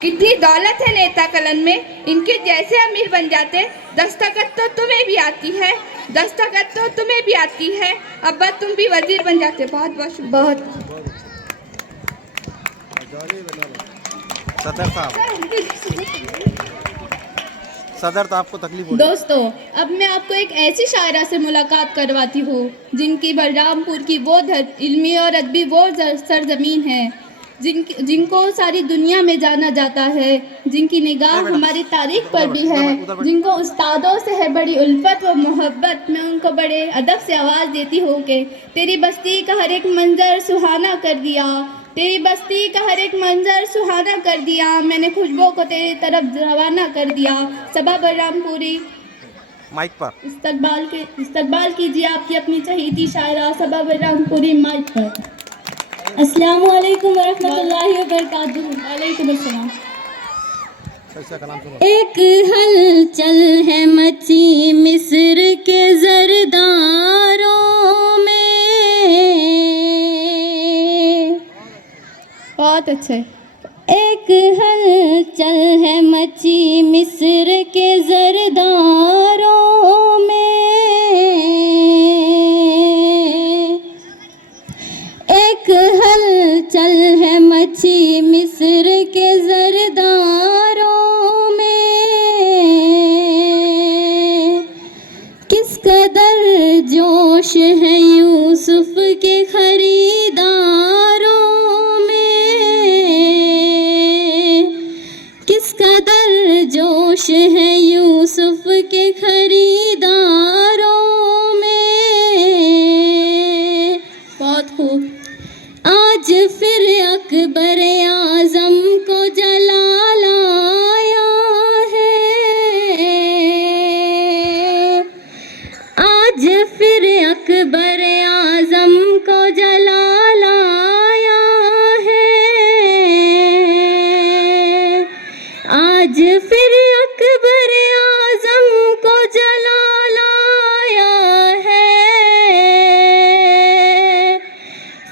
कितनी दौलत है नेता कलन में, इनके जैसे अमीर बन जाते। दस्तखत तो तुम्हें भी आती है, दस्तखत तो तुम्हें भी आती है, अब्बा तुम भी वजीर बन जाते। बहुत बहुत सदर साहब, सदर तो आपको तकलीफ हो। दोस्तों, अब मैं आपको एक ऐसी शायरा से मुलाकात करवाती हूँ जिनकी बलरामपुर की वो इल्मी और अदबी वो सरजमीन है जिनको सारी दुनिया में जाना जाता है, जिनकी निगाह हमारी तारीख पर भी है, जिनको उस्तादों से है बड़ी उल्फत व मोहब्बत। मैं उनको बड़े अदब से आवाज़ देती हूँ कि तेरी बस्ती का हर एक मंजर सुहाना कर दिया, तेरी बस्ती का हर एक मंजर सुहाना कर दिया, मैंने खुशबू को तेरी तरफ रवाना कर दिया। सबा बलरामपुरी माइक पर इस्तकबाल कीजिए आपकी अपनी चहीती शायरा सबा बलरामपुरी माइक पर। अस्सलाम वालेकुम वरहमतुल्लाहि वबरकातुहू। वालेकुम अस्सलाम। एक हलचल है मची मिस्र के जरदारों में, बहुत अच्छे। एक हलचल है मची मिस्र के जरदारों में, एक हलचल है मची मिस्र के जरदारों में, किस कदर जोश है यूसुफ के खरीदारों में, किस कदर जोश है यूसुफ के खरीदारों में। बहुत खूब। आज फिर अकबर आज़म को जलाल आया है, आज फिर अकबर आज़म को जलाल आया है, आज फिर अकबर आज़म को जलाल आया है।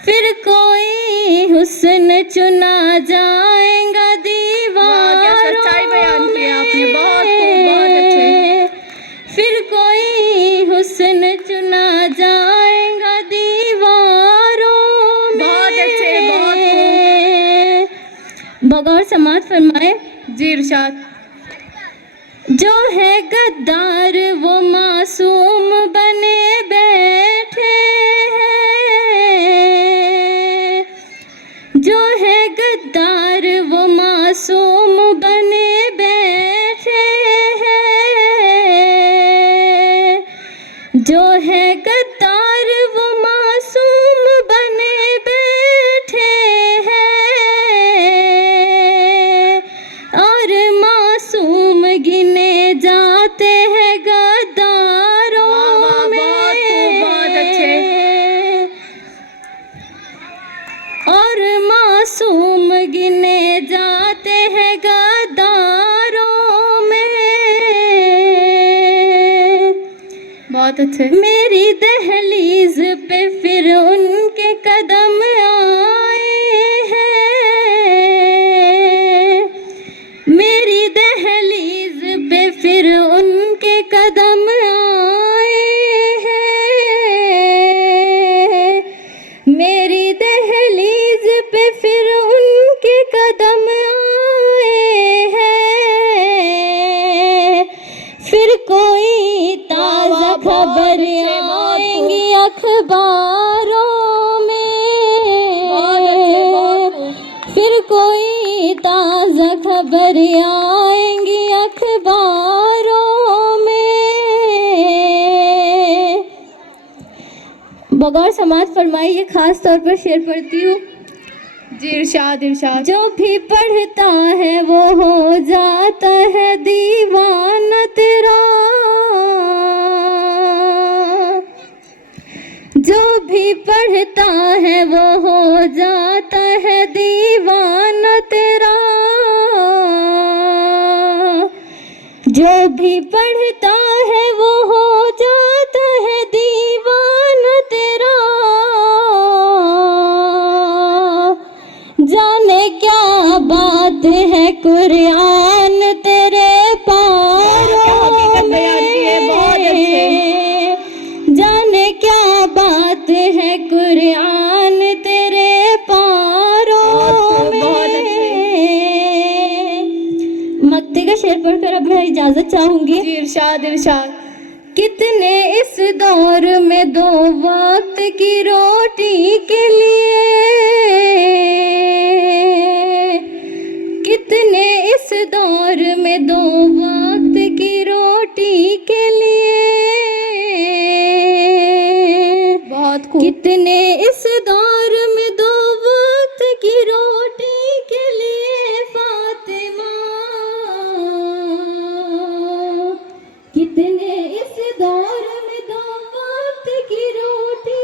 फिर कोई हुस्न चुना जाएगा दीवारों में, बहुत अच्छे। फिर कोई हुस्न चुना जाएगा दीवारों में, बहुत अच्छे, बहुत। बगौर समात फरमाए जी इरशाद। जो है गद्दार वो मासूम बने बैठे हैं, जो है गद्दार वो मासूम बने बैठे हैं, जो है गद्दार वो मासूम बने बैठे हैं, और मासूम गिने जाते हैं गद्दारों में, बहुत अच्छे। और मासूम गिने जाते हैं गद्दारों में, बहुत अच्छे। मेरी दहलीज पे फिर उनके कदम आए हैं, मेरी दहलीज पे फिर उनके कदम आए हैं, मेरी दहलीज पे फिर उनके कदम आए हैं। फिर कोई ताज़ा खबर आएंगी अखबारों में, फिर कोई ताज़ा खबर आएंगी अखबारों में। बगौर समाज फरमाइए, खास तौर पर शेर पढ़ती हूँ जी इरशाद इरशाद। जो भी पढ़ता है वो हो जाता है दीवाना तेरा, जो भी पढ़ता है वो हो जाता है दीवाना तेरा, जो भी पढ़ता है वो हो जाता है दीवाना तेरा। जाने क्या बात है कोई मैं इजाज़त चाहूँगी। जी इरशाद इरशाद। कितने इस दौर में दो वक्त की रोटी के लिए, कितने इस दौर में दो वक्त की रोटी के लिए, बहुत खूब। कितने इस दौर